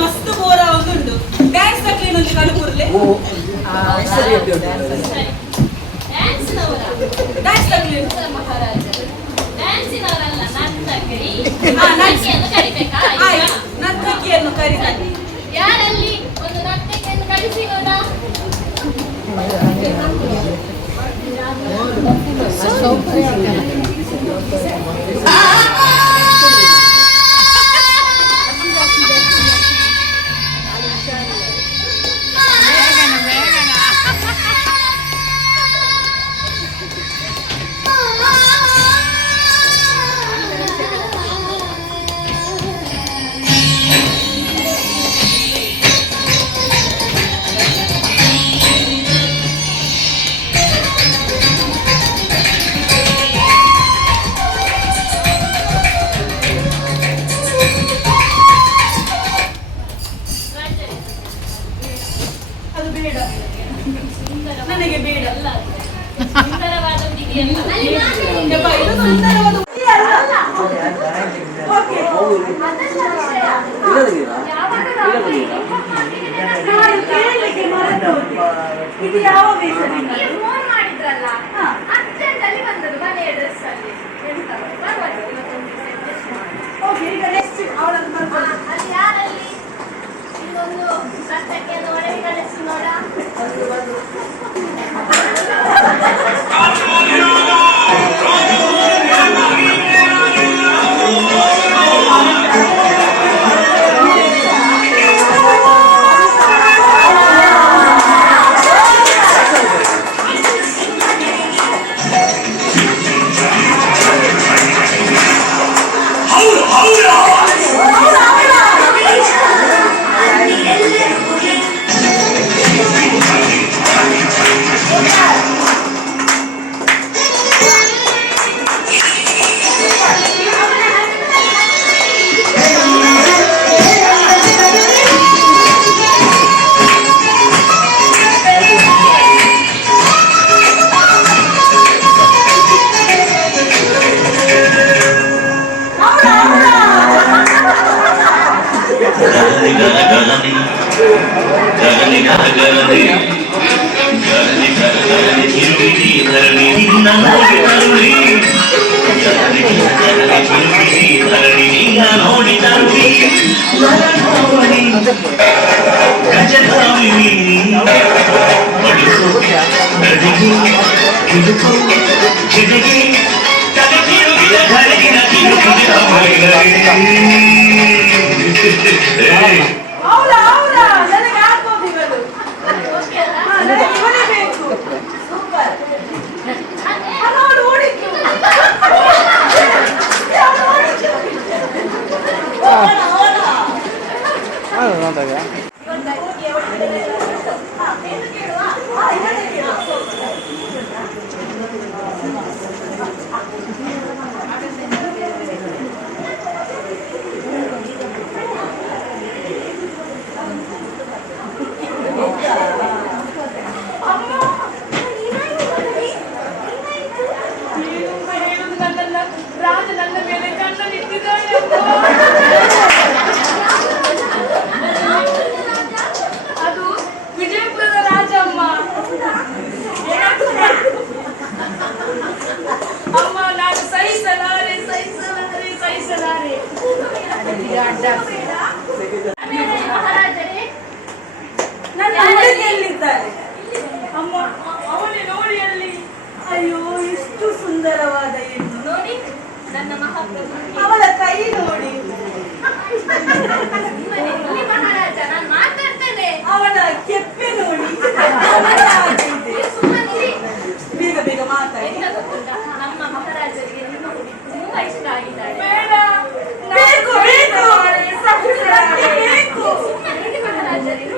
ಮಸ್ತ್ ಬೋರ ಒಂದು dance ತಕ್ಲೇನು ಕಣಕೂರ್ಲೆ dance ತಕ್ಲೇನು ನರ್ತಕಿಯನ್ನು ಕರೀತಾರೆ. ಯಾರಲ್ಲಿ ಒಂದು ನರ್ತಕಿಯನ್ನು ಕಳಿಸಿ ನೋಡ. ನನಗೆ ಬೇಡ. ಸುಂದರವಾದ ಹುಡುಗಿಯಲ್ಲ. ಇದು ಯಾವ ವೇಷ? ಫೋನ್ ಮಾಡಿದ್ರಲ್ಲ, ಅರ್ಜೆಂಟ್ ಅಲ್ಲಿ ಬಂದದ್ದು ಮನೆ ಡ್ರೆಸ್ ಅಲ್ಲಿ. ಅಲ್ಲಿ ಯಾರಲ್ಲಿ ಇನ್ನೊಂದು ನರ್ತಕಿಯನ್ನು ಒಳಗೆ ಕಳಿಸಿ ನೋಡ. ಅವನೇ ನೋಡಿ ಅಲ್ಲಿ. ಅಯ್ಯೋ ಎಷ್ಟು ಸುಂದರವಾದ ಹೆಣ್ಣು ನೋಡಿ, ನನ್ನ ಮಹಾಪ್ರಭು. ಅವಳ ಕೈ ನೋಡಿ. ಮಹಾರಾಜ, ನಾನು ಮಾತಾಡ್ತೇನೆ. ಅವನ ಕೆಪ್ಪೆ ನೋಡಿ. ಬೇಗ ಬೇಗ ಮಾತಾಡಿ. ನಮ್ಮ ಮಹಾರಾಜರಿಗೆ ನಿಮ್ಮ ಹುಡುಗಿ ತುಂಬಾ ಇಷ್ಟ ಆಗಿದ್ದಾಳೆ. ಬೇಡ, ಬೇಕು ಬೇಕು ಬೇಕು. ಮಹಾರಾಜರಿಗೆ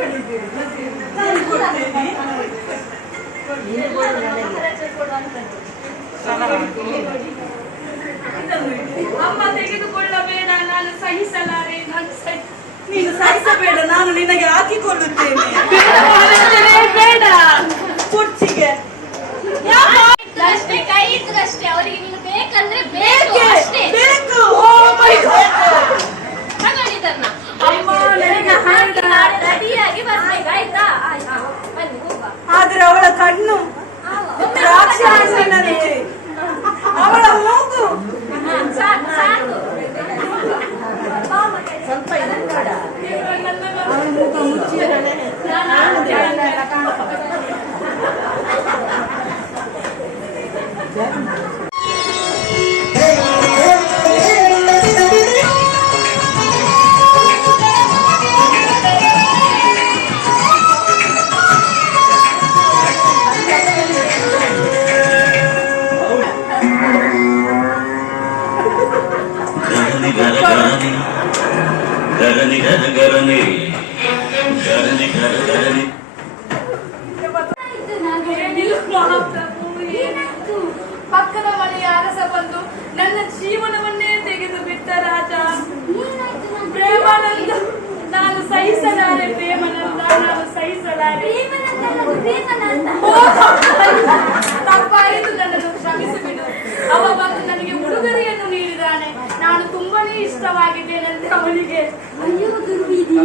ಅಮ್ಮ ತೆಗೆದುಕೊಳ್ಳಬೇಡ, ನಾನು ಸಹಿಸಲಾರೆ. ನೀನು ಸಾಯಿಸಬೇಡ, ನಾನು ನಿನಗೆ ಹಾಕಿಕೊಳ್ಳುತ್ತೇನೆ ಬೇಡ ಕುರ್ಚಿಗೆ. ಅಷ್ಟೇ, ಕೈ ಇಟ್ಟದಷ್ಟೇ. ಅವರಿಗೆ ನೀನು ಬೇಕಂದ್ರೆ ಬೇಕು ಅಷ್ಟೇ. ಬೇಕು. ತಗೊಂಡಿದ್ದನ್ನ ಅಮ್ಮ, ನನಗೆ ರೆಡಿಯಾಗಿ ಬರ್ಬೇಕು ಆಯ್ತಾ? ಬನ್ನಿ ಹೋಗುವ. ಆದ್ರೆ ಅವಳ ಕಣ್ಣು ದ್ರಾಕ್ಷಿ ಹಣ್ಣಿನಂತೆ, ಅವಳ ಮೂಗು ಸಾಕು ಸಾಕು. ಸ್ವಲ್ಪ ಪಕ್ಕದ ಮನೆಯ ಅರಸ ಬಂದು ನನ್ನ ಜೀವನವನ್ನೇ ತೆಗೆದು ಬಿಟ್ಟ ರಾಜ. ಪ್ರೇಮಾನಂದ, ನಾನು ಸಹಿಸಲಾರೆ. ಪ್ರೇಮಾನಂದ, ನಾನು ಸಹಿಸಲಾರೆ. ತಪ್ಪಾಯಿತು, ನನ್ನನ್ನು ಕ್ಷಮಿಸಿಬಿಡು. ಅವ ಬಂದು ನನಗೆ ಉಡುಗೊರೆಯನ್ನು ನೀಡಿದ್ದಾನೆ. ನಾನು ತುಂಬಾನೇ ಇಷ್ಟವಾಗಿದ್ದೇನಂತೆ ಅವನಿಗೆ. ಅಯ್ಯೋ ದುರ್ವಿಧಿ,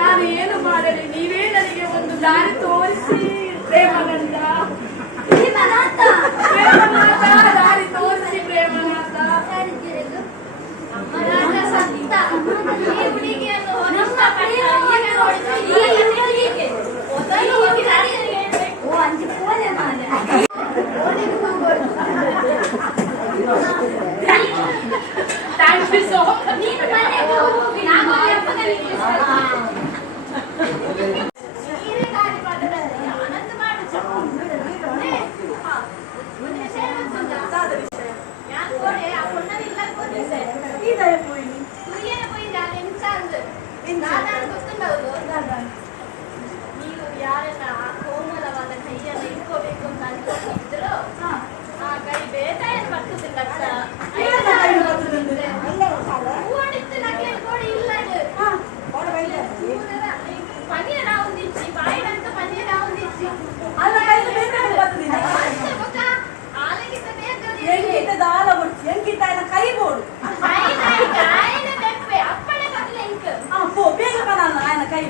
ನಾನು ಏನು ಮಾಡಲಿ? ನೀವೇ ನನಗೆ ಒಂದು ದಾರಿ ತೋರಿಸಿ ಪ್ರೇಮಾನಂದ. ಪ್ರೇಮನಾಥ, ಪ್ರೇಮನಾಥ, ದಾರಿ ತೋರಿಸಿ ಪ್ರೇಮನಾಥ. ರಾಜ ಸತ್ತ. ಈ ಹುಡುಗಿಯನ್ನು ಓ ಅಂಚೆ ಪೋಲೆ ಮಾಲೆ. Thank you so much. ನೀನು ಮನೆಗೆ ಹೋಗಿ ನಾನು ಅಪ್ಪನಿಗೆ ನೀವು ಯಾರನ್ನ ಕೋಮಲವಾದ ಕೈಯನ್ನು ಇಟ್ಕೋಬೇಕು ಅಂತ ಅನ್ಕೊಂಡಿದ್ರು, ಆ ಕೈ ಬೇಟಾಯನ್ನು ಬರ್ತದಿಲ್ಲ. ಓಡಿತ್ತು ನಕ್ಕೆ ಕೋಡಿ ಇಲ್ಲ. ಪನ್ನೀರ ಒಂದಿಚ್ಚಿ ಬಾಯಿಡಂತ ಪನ್ನೀರ ಒಂದಿಚ್ಚಿ ಆಲಗಿದ್ದ ಕೈ ಬೋಡು ಆಯ್ನ ಬೆಪ್ಪೆ ಅಪ್ಪಳೆ ಬದಲು ಎಂಕ್ ಬೇಗ ನಾನು ಆಯ್ನ ಕೈ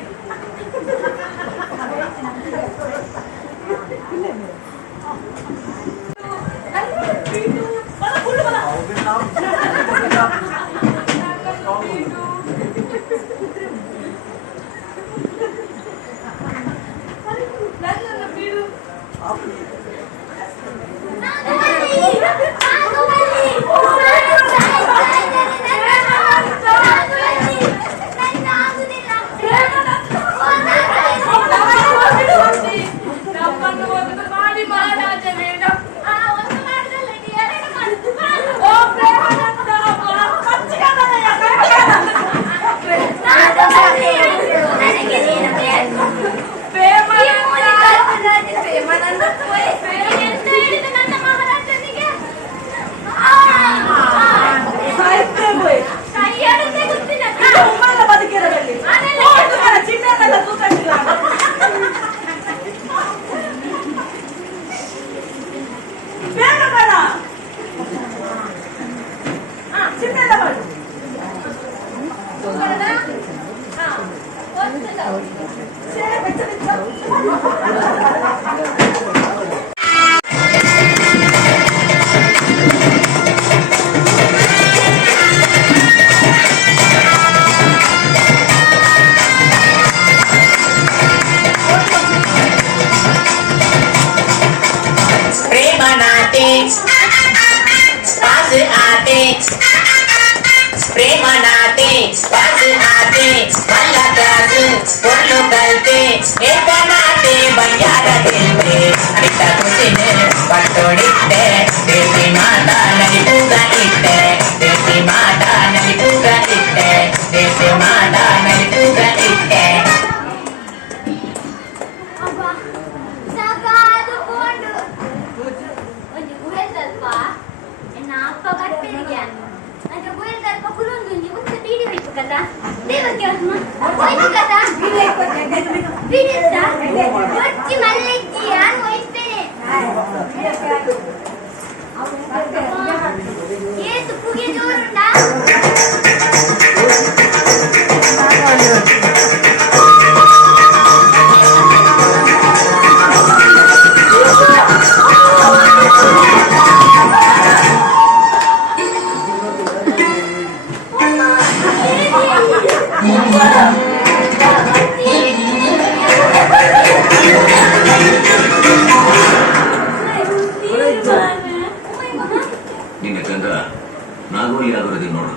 అంటే పోయిన తర్వాత కురుంది ಒಂದು ಟಿಡಿ ಬೇಕು కదా ದೇವಕ್ಕೆ ಹೋಯ್ತು కదా ಬಿಡಿಸ್ತಾ వచ్చి మళ్ళీ ಯಾರು ಹೋಯ್ತೇನೆ ಏತು ಪುಗೆ ಜೋರುಂಡಾ ನಿನ್ನ ಗಂಡ ನಾಗೋಲಿ ಆಗೋದು ನೋಡು.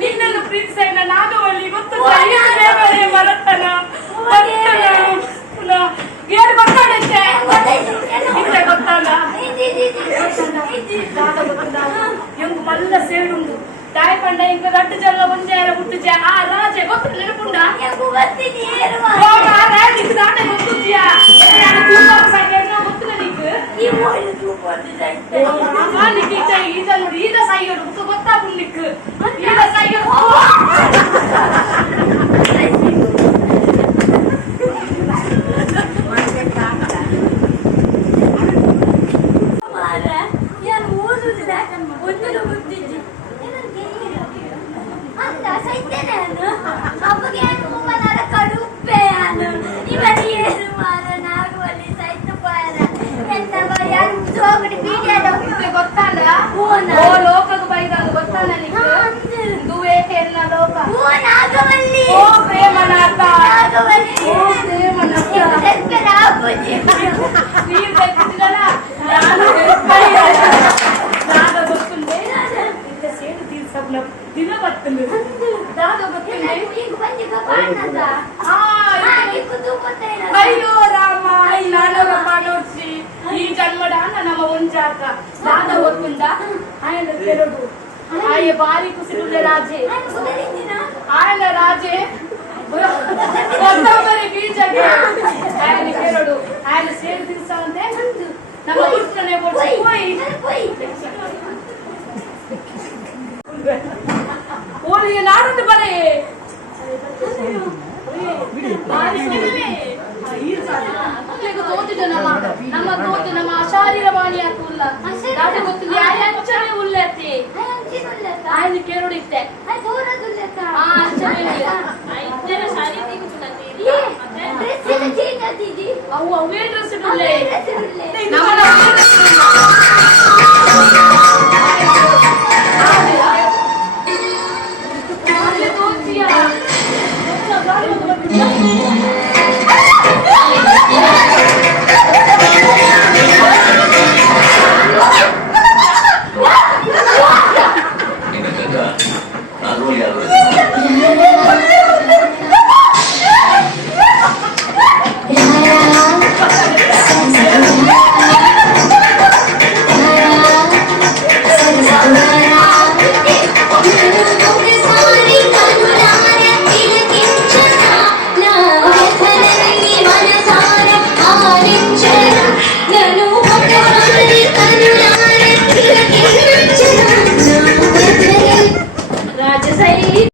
ನಿನ್ನನ್ನು ಪ್ರೀತಿಸಿದ ನಾಗವಲ್ಲಿ ಗೊತ್ತು ಬರುತ್ತಾನ ಏನು ಗೊತ್ತಾಡುತ್ತೆ ಗೊತ್ತಾಗ ಎಂಗು ಮಲ್ಲ ಸೇಡುಂಡು ತಾಯಿ ಪಂಡ ಇಂಕ ಗಟ್ಟು ಜಲ್ಲ ಒಂಜಾರ ಹುಟ್ಟುಜ ಆ ರಾಜೆ ಗೊತ್ತು ನೆನಪುಂಡ ನಿಂಗೆ ದಾಟ ಗೊತ್ತಿದ್ಯಾ ಗೊತ್ತಿಲ್ಲ ನಿಂಗೆ ಈದ ನೋಡಿ ಈದ ಸಾಯೋಡು ಬುಕ್ಕ ಗೊತ್ತಾಗುಂಡು ನಿಕ್ಕು ಈದ ಸಾಯೋಡು ಲೋಕದ ಬೈದಾಗ ಗೊತ್ತಾನ ದುವೆ ಹೆಣ್ಣ ಲೋಕ ಓ ಪ್ರೇಮನಾಥ ನೀರ್ ಬೇಕಿದ್ದಲ್ಲ ನಾಗ ಗೊತ್ತುಂಡೆ ಇಂಥ ಸೇಡು ತೀರ್ಸಬ್ಲ ದಿನ ಬರ್ತಂದು ದಾದ ಗೊತ್ತುಂಡೆ ಅಯ್ಯೋ ರಾಮ ನಾನವರಮ್ಮ ನೋಡ್ಸಿ ಈ ಜನ್ಮಡ ನಮ್ಮ ಒಂಜಾಕ ದಾದ ಗೊತ್ತುಂಡ ఆయన పేరుడు ఆయ భారీ కుసిరుల రాజే ఆయన రాజే కొత్తమరి బీజగే ఆయన పేరుడు ఆయన సేవ తీస్తా ఉంటే ನಮ್ಮ ಹುಟ್ಟನೆ పోయి ಓಲಿ ನಾಡಂದು ಬರೆ ನಮ್ಮ ತೋತು ನಮ್ಮ ಅಶಾರೀರವಾಣಿ ಹಾಕುಲ್ಲ ದಾಟೆ ಗೊತ್ತಿಲ್ಲ ಅಚ್ಚನೆ ಉಲ್ಲೆತ್ತಿ ఆయన ಕೇರುಡಿತ್ತೆ ಅವು ಅವೇ ಡ್ರೆಸ್